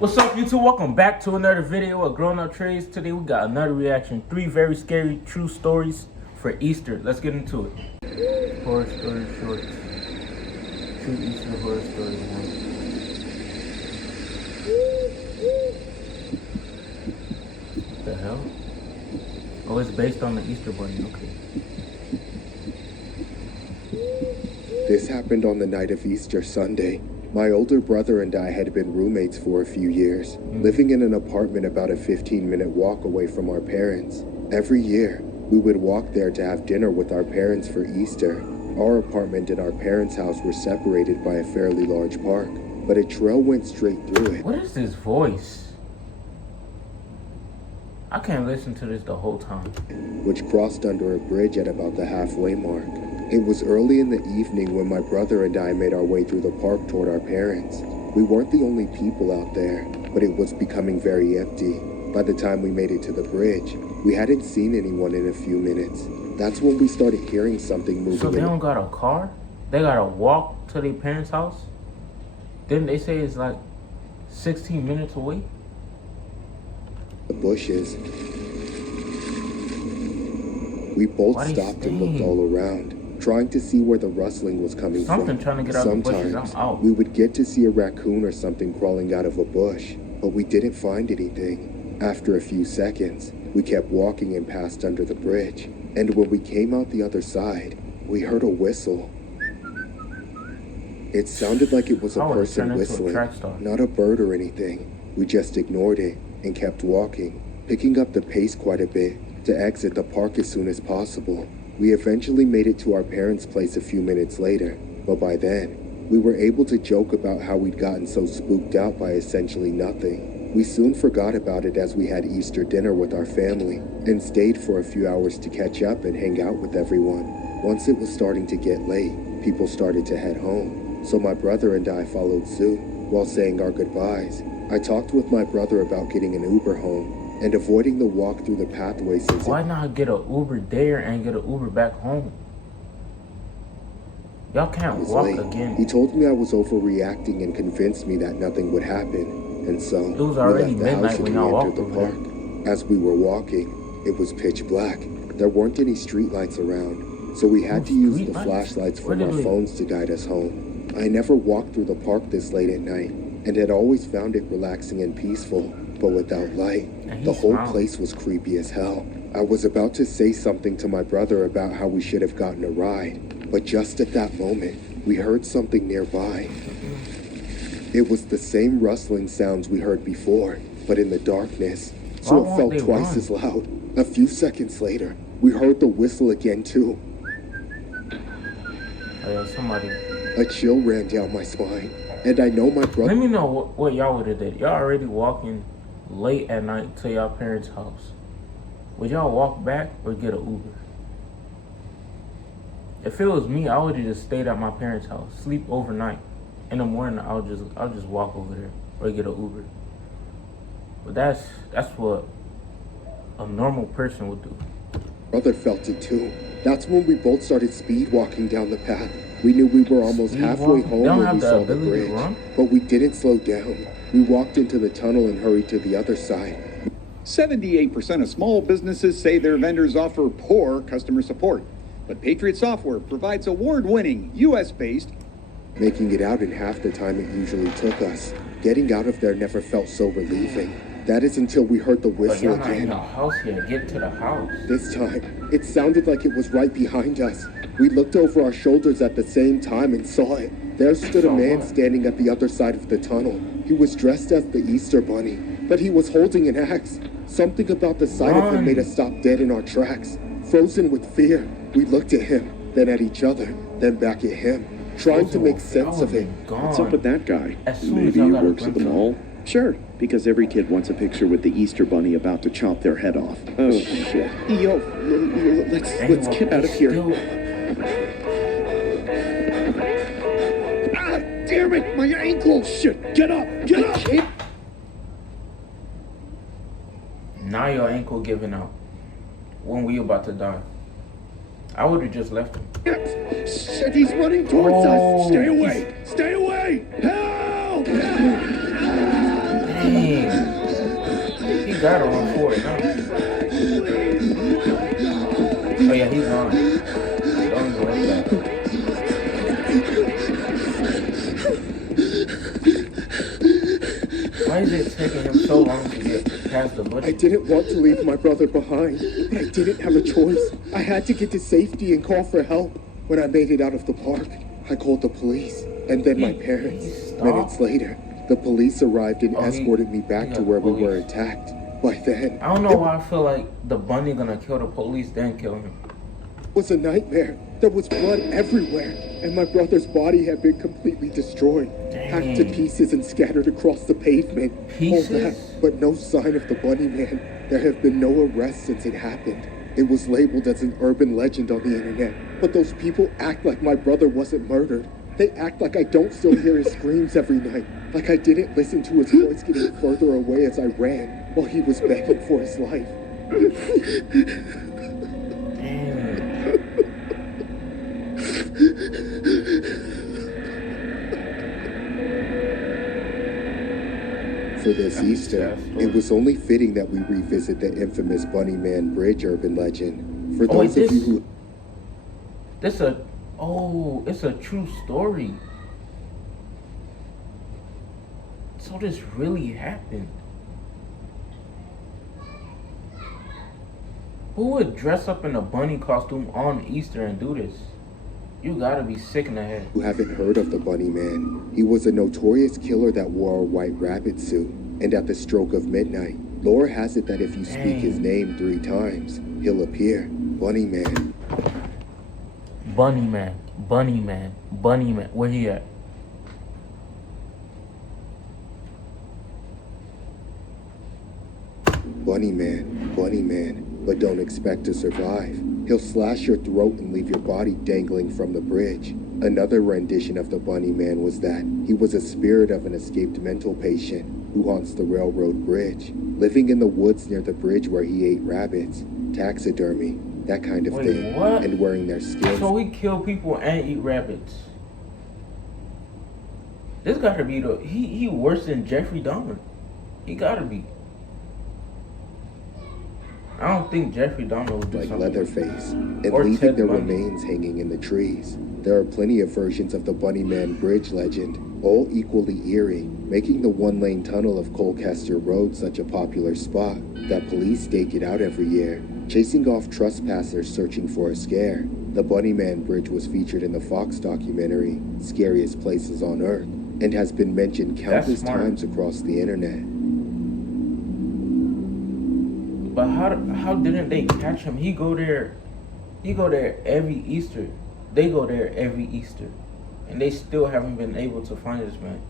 What's up, YouTube? Welcome back to another video of Grown Up Trades. Today we got another reaction. 3 very scary true stories for Easter. Let's get into it. Horror story shorts. True Easter horror story 1. What the hell? Oh, it's based on the Easter Bunny. Okay. This happened on the night of Easter Sunday. My older brother and I had been roommates for a few years, living in an apartment about a 15-minute walk away from our parents. Every year, we would walk there to have dinner with our parents for Easter. Our apartment and our parents' house were separated by a fairly large park, but a trail went straight through it. What is this voice? I can't listen to this the whole time. Which crossed under a bridge at about the halfway mark. It was early in the evening when my brother and I made our way through the park toward our parents. We weren't the only people out there, but it was becoming very empty. By the time we made it to the bridge, we hadn't seen anyone in a few minutes. That's when we started hearing something moving. So they don't got a car? They gotta walk to their parents' house? Didn't they say it's like 16 minutes away? The bushes. We both stopped and looked all around, trying to see where the rustling was coming from. Trying to get out of the bushes. I'm out. We would get to see a raccoon or something crawling out of a bush, but we didn't find anything. After a few seconds, we kept walking and passed under the bridge, and when we came out the other side, we heard a whistle. It sounded like it was a person whistling, not a bird or anything. We just ignored it and kept walking, picking up the pace quite a bit to exit the park as soon as possible. We eventually made it to our parents' place a few minutes later, but by then, we were able to joke about how we'd gotten so spooked out by essentially nothing. We soon forgot about it as we had Easter dinner with our family and stayed for a few hours to catch up and hang out with everyone. Once it was starting to get late, people started to head home, so my brother and I followed suit. While saying our goodbyes, I talked with my brother about getting an Uber home and avoiding the walk through the pathway since why not get an Uber there and get an Uber back home? Y'all can't walk late. Again. He told me I was overreacting and convinced me that nothing would happen, and so it was already we left the house and we entered the park. There. As we were walking, it was pitch black. There weren't any streetlights around, so we had to use the flashlights from our phones to guide us home. I never walked through the park this late at night and had always found it relaxing and peaceful. But without light, the whole place was creepy as hell. I was about to say something to my brother about how we should have gotten a ride, but just at that moment, we heard something nearby. It was the same rustling sounds we heard before, but in the darkness, so it felt twice as loud. A few seconds later, we heard the whistle again too. A chill ran down my spine, and I know my brother... Let me know what y'all would have did. Y'all already walking late at night to y'all parents' house. Would y'all walk back or get an Uber? If it was me, I would have just stayed at my parents' house, sleep overnight. In the morning, I'll just walk over there or get an Uber. But that's what a normal person would do. Brother felt it too. That's when we both started speed walking down the path. We knew we were almost halfway home when we saw the bridge, but we didn't slow down. We walked into the tunnel and hurried to the other side. 78% of small businesses say their vendors offer poor customer support, but Patriot Software provides award-winning, US-based. Making it out in half the time it usually took us. Getting out of there never felt so relieving. That is until we heard the whistle again. In the house here. Get to the house. This time, it sounded like it was right behind us. We looked over our shoulders at the same time and saw it. There stood a man standing at the other side of the tunnel. He was dressed as the Easter Bunny, but he was holding an axe. Something about the sight of him made us stop dead in our tracks. Frozen with fear, we looked at him, then at each other, then back at him, trying to make sense of it. What's up with that guy? Maybe he works at the mall? Sure, because every kid wants a picture with the Easter Bunny about to chop their head off. Oh, shit. Yo, let's get out of here. Ah, damn it, my ankle! Shit, get up, get up! Now your ankle giving out. When we about to die. I would have just left him. Shit, he's running towards us! Stay away! Stay away! Help! Dang. He got her on for it, huh? Oh yeah, he's on. Don't go like that. Why is it taking him so long to get past the bush? I didn't want to leave my brother behind, but I didn't have a choice. I had to get to safety and call for help. When I made it out of the park, I called the police, and then my parents. Minutes later, the police arrived and escorted me back to where we were attacked. By then, I don't know why I feel like the bunny gonna kill the police, then kill him. It was a nightmare. There was blood everywhere, and my brother's body had been completely destroyed, hacked to pieces and scattered across the pavement. Pieces? All that, but no sign of the bunny man. There have been no arrests since it happened. It was labeled as an urban legend on the internet, but those people act like my brother wasn't murdered. They act like I don't still hear his screams every night, like I didn't listen to his voice getting further away as I ran while he was begging for his life. For this Easter, it was only fitting that we revisit the infamous Bunny Man Bridge urban legend. For those of you who... it's a true story. So this really happened. Who would dress up in a bunny costume on Easter and do this? You gotta be sick in the head. Who haven't heard of the Bunny Man? He was a notorious killer that wore a white rabbit suit. And at the stroke of midnight, lore has it that if you speak his name 3 times, he'll appear. Bunny Man. Bunny Man. Bunny Man. Bunny Man. Where he at? Bunny Man. Bunny Man. But don't expect to survive. He'll slash your throat and leave your body dangling from the bridge. Another rendition of the Bunny Man was that he was a spirit of an escaped mental patient who haunts the railroad bridge, living in the woods near the bridge where he ate rabbits, taxidermy, that kind of thing, what? and wearing their skins. So he kill people and eat rabbits. This gotta be he worse than Jeffrey Dahmer. He gotta be. I don't think Jeffrey Dahmer would do like something Leatherface, and or leaving Ted their Bundy. remains hanging in the trees. There are plenty of versions of the Bunny Man Bridge legend, all equally eerie, making the one-lane tunnel of Colchester Road such a popular spot that police stake it out every year, chasing off trespassers searching for a scare. The Bunny Man Bridge was featured in the Fox documentary, Scariest Places on Earth, and has been mentioned countless times across the internet. But how didn't they catch him? He go there every Easter. They go there every Easter. And they still haven't been able to find this man.